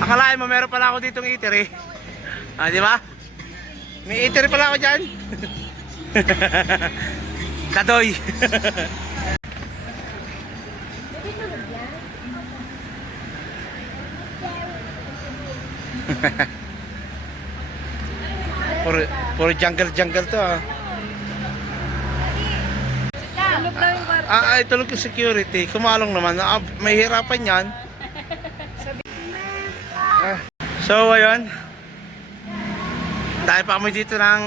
Akalain mo meron pala ako ditong eatery. Ah, di ba? May eatery pala ako dyan. Dadoy. puro jungle to ah. Tulog yung security. Kumalong naman. May hirapan yan. So, ayun. Dahil pa kami dito ng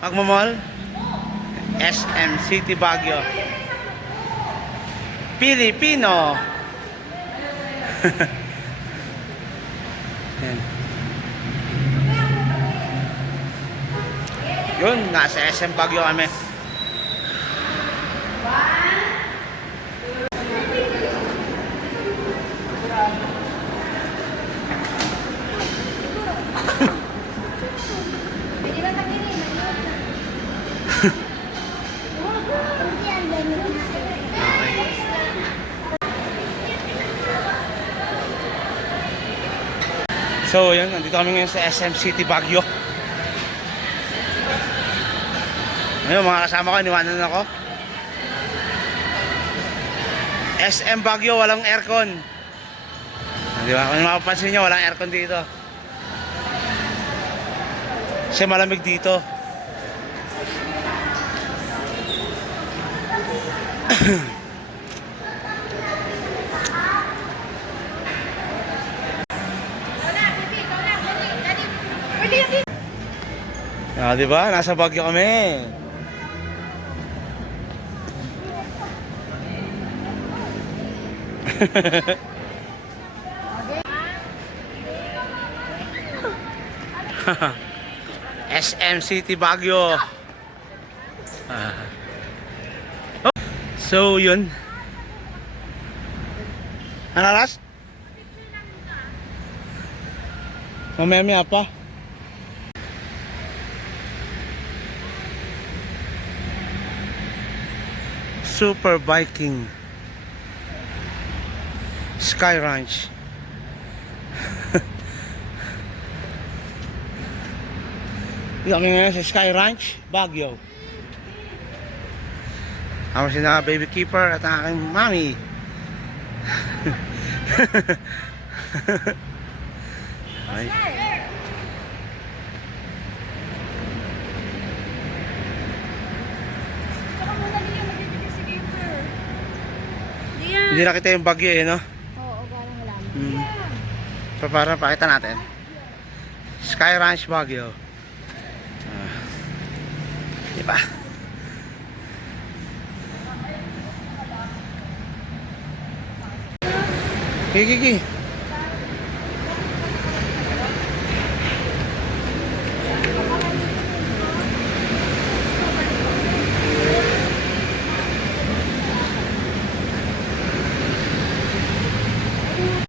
magmamall. SM City Baguio. Pilipino. Yun, nasa SM Baguio kami. So, yun, nandito kami ngayon sa SM City Baguio. Ayun, mga kasama ko, iniwanan ako. SM Baguio, walang aircon. Di ba? Kung mapapansin nyo, walang aircon dito. Kasi malamig dito. Ah, di ba? Nasa Baguio kami. SM City Baguio. So, yun. Ano oras? Mamaya pa. Super Biking Sky Ranch. Kami ngayon sa Sky Ranch, Baguio. Ako si na baby keeper at ang aking mami. Ay. Hindi nakita yung Baguio eh, no? Oo, parang wala. Para pakita natin. Sky Ranch Baguio. Diba? Gigi.